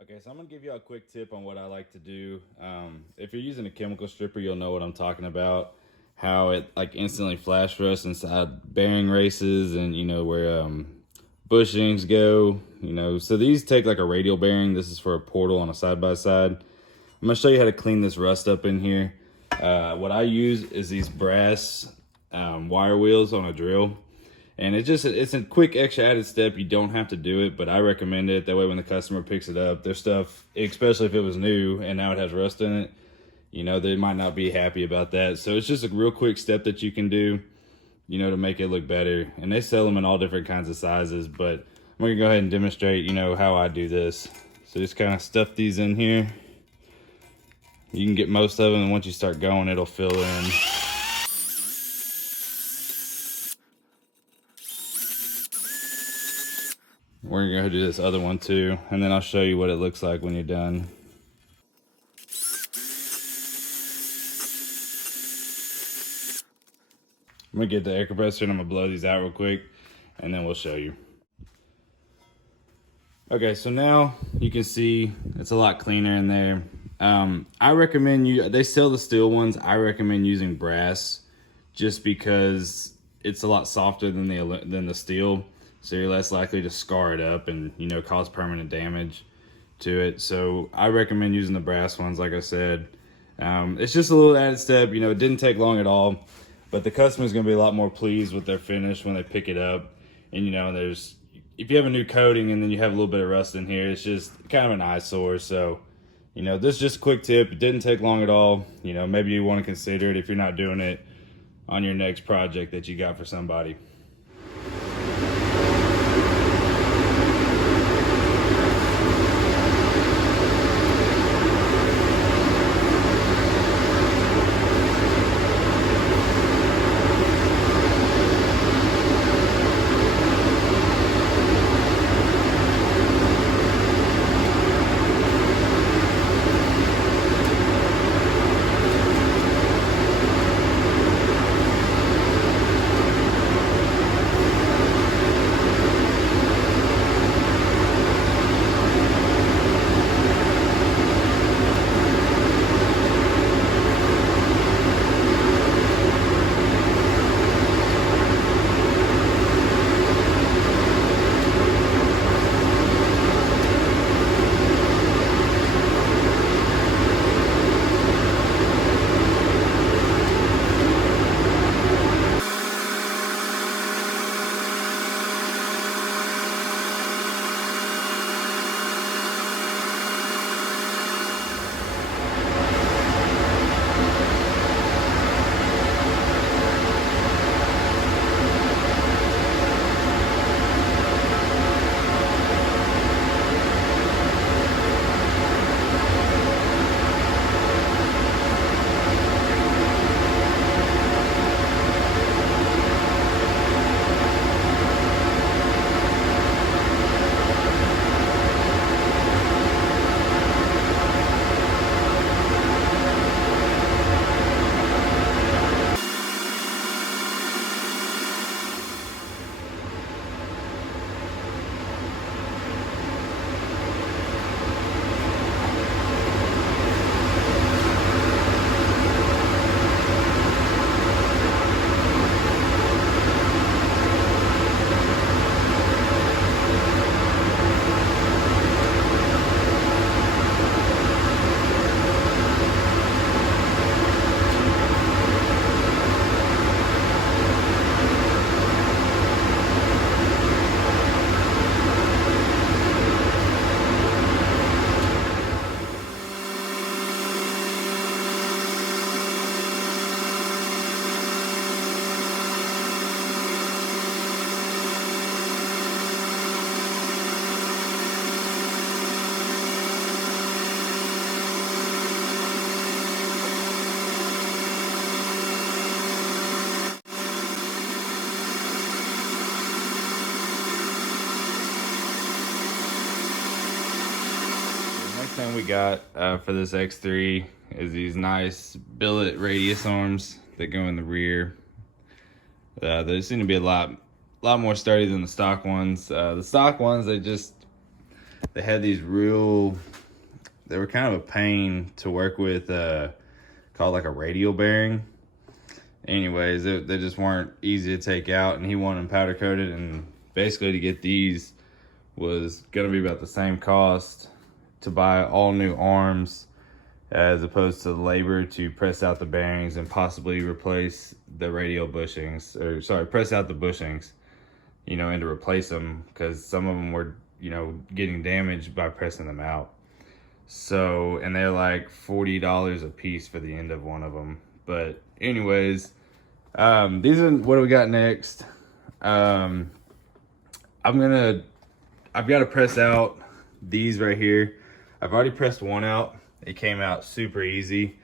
Okay, so I'm gonna give you a quick tip on what I like to do. If you're using a chemical stripper, you'll know what I'm talking about. How it like instantly flash rusts inside bearing races, and you know where bushings go. You know, so these take like a radial bearing. This is for a portal on a side by side. I'm gonna show you how to clean this rust up in here. What I use is these brass wire wheels on a drill. And it's a quick extra added step. You don't have to do it, but I recommend it. That way when the customer picks it up, their stuff, especially if it was new and now it has rust in it, you know, they might not be happy about that. So it's just a real quick step that you can do, you know, to make it look better. And they sell them in all different kinds of sizes, but I'm gonna go ahead and demonstrate, you know, how I do this. So just kind of stuff these in here. You can get most of them, and once you start going, it'll fill in. We're gonna go do this other one too, and then I'll show you what it looks like when you're done. I'm gonna get the air compressor and I'm gonna blow these out real quick, and then we'll show you. Okay, so now you can see it's a lot cleaner in there. I recommend they sell the steel ones. I recommend using brass just because it's a lot softer than the steel. So you're less likely to scar it up and, you know, cause permanent damage to it. So I recommend using the brass ones, like I said. It's just a little added step. You know, it didn't take long at all, but the customer's gonna be a lot more pleased with their finish when they pick it up. And, you know, if you have a new coating and then you have a little bit of rust in here, it's just kind of an eyesore. So, you know, this is just a quick tip. It didn't take long at all. You know, maybe you want to consider it if you're not doing it on your next project that you got for somebody. Thing we got for this X3 is these nice billet radius arms that go in the rear. They seem to be a lot more sturdy than the stock ones. The stock ones, they they had these they were kind of a pain to work with, called like a radial bearing. Anyways, they just weren't easy to take out, and he wanted them powder coated, and basically to get these was gonna be about the same cost to buy all new arms as opposed to the labor to press out the bearings and possibly replace the radial bushings, or sorry, press out the bushings, you know, and to replace them, because some of them were, you know, getting damaged by pressing them out. So, and they're like $40 a piece for the end of one of them. But anyways, these are what do we got next. I've got to press out these right here. I've already pressed one out. It came out super easy.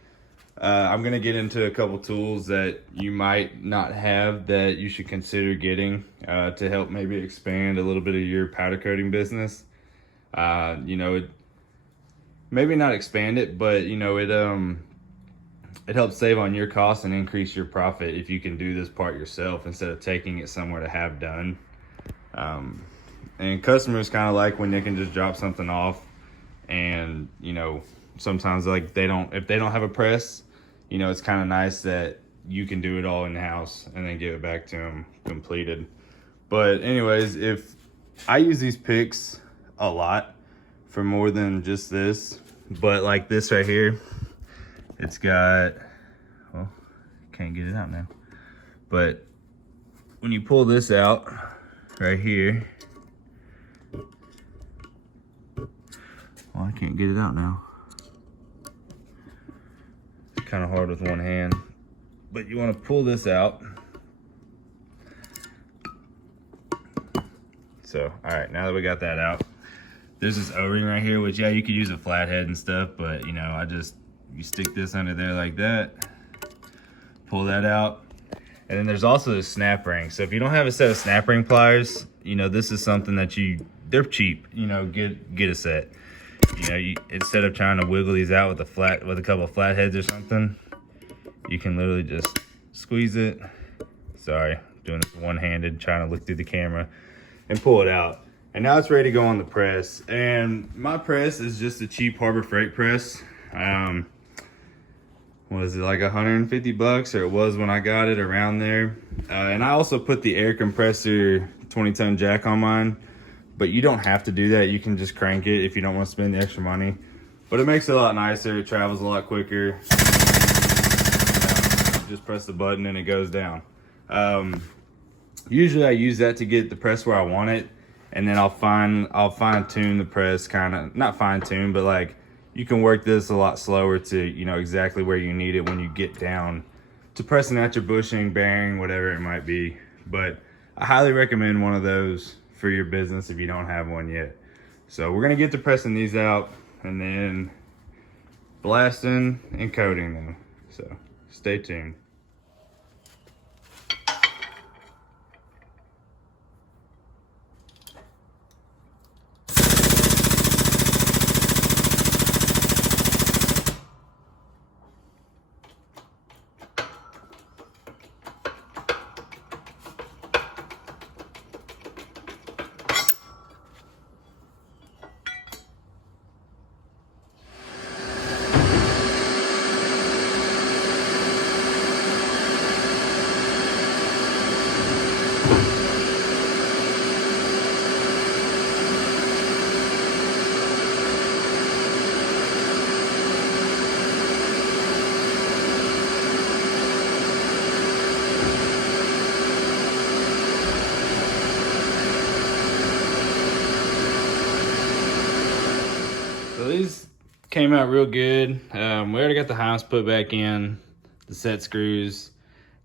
I'm gonna get into a couple tools that you might not have that you should consider getting to help maybe expand a little bit of your powder coating business. You know, maybe not expand it, but you know, it helps save on your costs and increase your profit if you can do this part yourself instead of taking it somewhere to have done. And customers kind of like when they can just drop something off, and you know, sometimes like if they don't have a press, you know, it's kind of nice that you can do it all in the house and then give it back to them completed. But anyways, if I use these picks a lot for more than just this, but like this right here, it's got, well, can't get it out now, but when you pull this out right here, well, I can't get it out now. It's kind of hard with one hand, but you want to pull this out. So, all right, now that we got that out, there's this O-ring right here, which, yeah, you could use a flathead and stuff, but, you know, you stick this under there like that, pull that out, and then there's also the snap ring. So if you don't have a set of snap ring pliers, you know, this is something that they're cheap, you know, get a set. You know, instead of trying to wiggle these out with a couple of flatheads or something, you can literally just squeeze it. Sorry, doing this one-handed, trying to look through the camera, and pull it out. And now it's ready to go on the press. And my press is just a cheap Harbor Freight press. Was it like 150 bucks, or it was when I got it, around there. And I also put the air compressor 20-ton jack on mine. But you don't have to do that. You can just crank it if you don't want to spend the extra money. But it makes it a lot nicer. It travels a lot quicker. Just press the button and it goes down. Usually I use that to get the press where I want it. And then I'll fine tune the press, kind of, not fine tune, but like you can work this a lot slower to, you know, exactly where you need it when you get down to pressing out your bushing, bearing, whatever it might be. But I highly recommend one of those for your business if you don't have one yet. So we're gonna get to pressing these out and then blasting and coating them. So stay tuned. So these came out real good. We already got the house put back in, the set screws.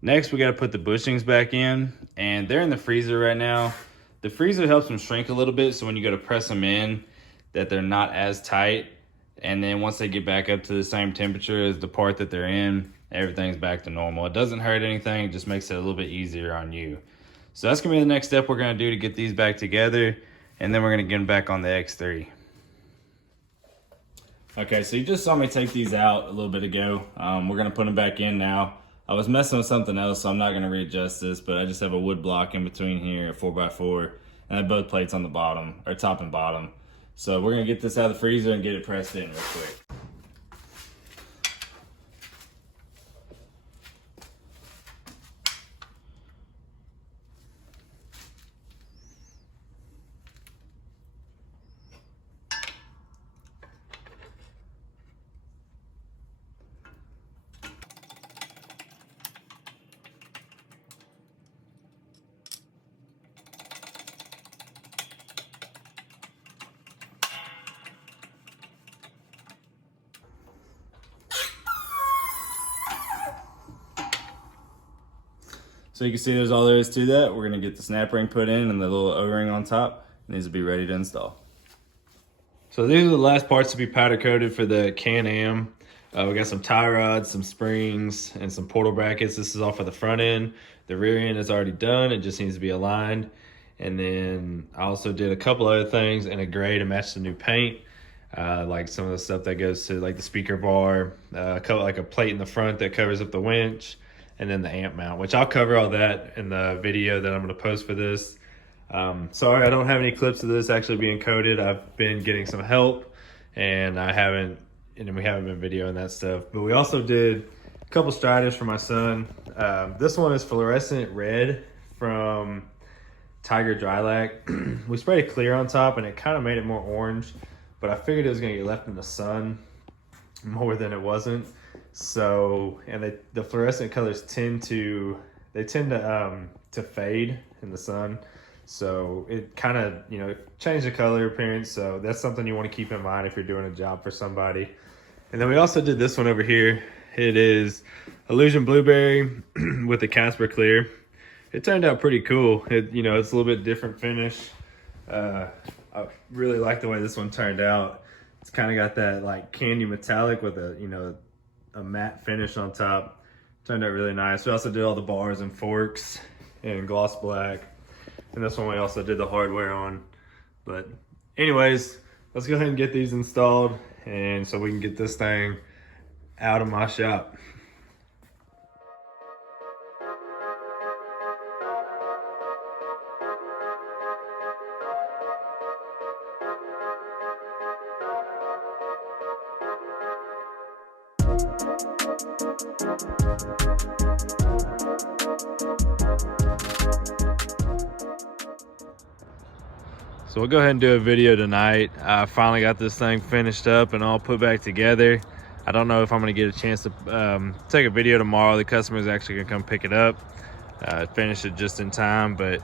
Next, we got to put the bushings back in, and they're in the freezer right now. The freezer helps them shrink a little bit, so when you go to press them in, that they're not as tight. And then once they get back up to the same temperature as the part that they're in, everything's back to normal. It doesn't hurt anything, it just makes it a little bit easier on you. So that's gonna be the next step we're gonna do to get these back together, and then we're gonna get them back on the X3. Okay, so you just saw me take these out a little bit ago. We're gonna put them back in now. I was messing with something else, so I'm not gonna readjust this, but I just have a wood block in between here, a 4x4, and I have both plates on the bottom, or top and bottom. So we're gonna get this out of the freezer and get it pressed in real quick. So you can see there's all there is to that. We're gonna get the snap ring put in and the little O-ring on top. It needs to be ready to install. So these are the last parts to be powder coated for the Can-Am. We got some tie rods, some springs, and some portal brackets. This is all for the front end. The rear end is already done. It just needs to be aligned. And then I also did a couple other things in a gray to match the new paint. Like some of the stuff that goes to like the speaker bar, like a plate in the front that covers up the winch, and then the amp mount, which I'll cover all that in the video that I'm gonna post for this. Sorry, I don't have any clips of this actually being coated. I've been getting some help and we haven't been videoing that stuff. But we also did a couple striders for my son. This one is fluorescent red from Tiger Drylac. We sprayed it clear on top and it kind of made it more orange, but I figured it was gonna get left in the sun more than it wasn't. So, and the fluorescent colors tend to fade in the sun. So it kind of, you know, changed the color appearance. So that's something you want to keep in mind if you're doing a job for somebody. And then we also did this one over here. It is Illusion Blueberry with the Casper Clear. It turned out pretty cool. You know, it's a little bit different finish. I really like the way this one turned out. It's kind of got that like candy metallic with a, you know, a matte finish on top. Turned out really nice. We also did all the bars and forks in gloss black. And this one we also did the hardware on. But anyways, let's go ahead and get these installed and so we can get this thing out of my shop. So we'll go ahead and do a video tonight. I finally got this thing finished up and all put back together. I don't know if I'm gonna get a chance to take a video tomorrow. The customer's actually gonna come pick it up. Finish it just in time, but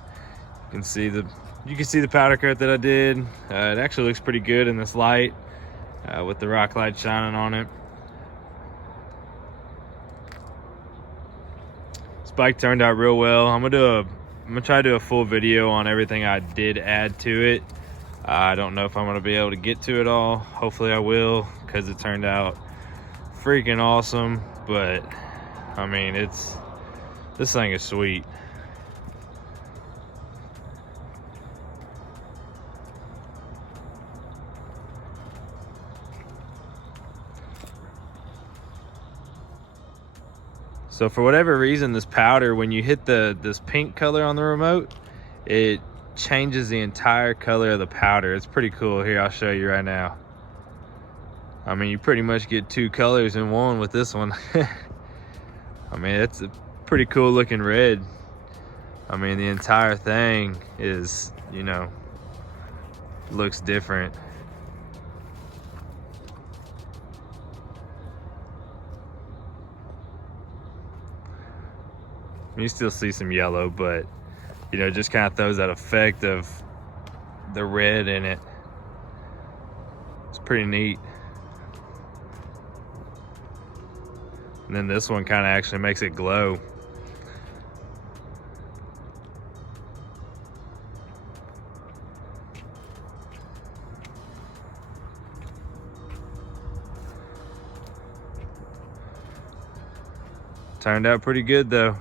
you can see the powder coat that I did. It actually looks pretty good in this light with the rock light shining on it. This bike turned out real well. I'm gonna try to do a full video on everything I did add to it. I don't know if I'm gonna be able to get to it all. Hopefully I will, because it turned out freaking awesome. But I mean, this thing is sweet. So for whatever reason, this powder, when you hit this pink color on the remote, it changes the entire color of the powder. It's pretty cool. Here, I'll show you right now. I mean, you pretty much get two colors in one with this one. I mean, it's a pretty cool looking red. I mean, the entire thing is, you know, looks different. You still see some yellow, but you know, just kind of throws that effect of the red in it. It's pretty neat. And then this one kind of actually makes it glow. Turned out pretty good though.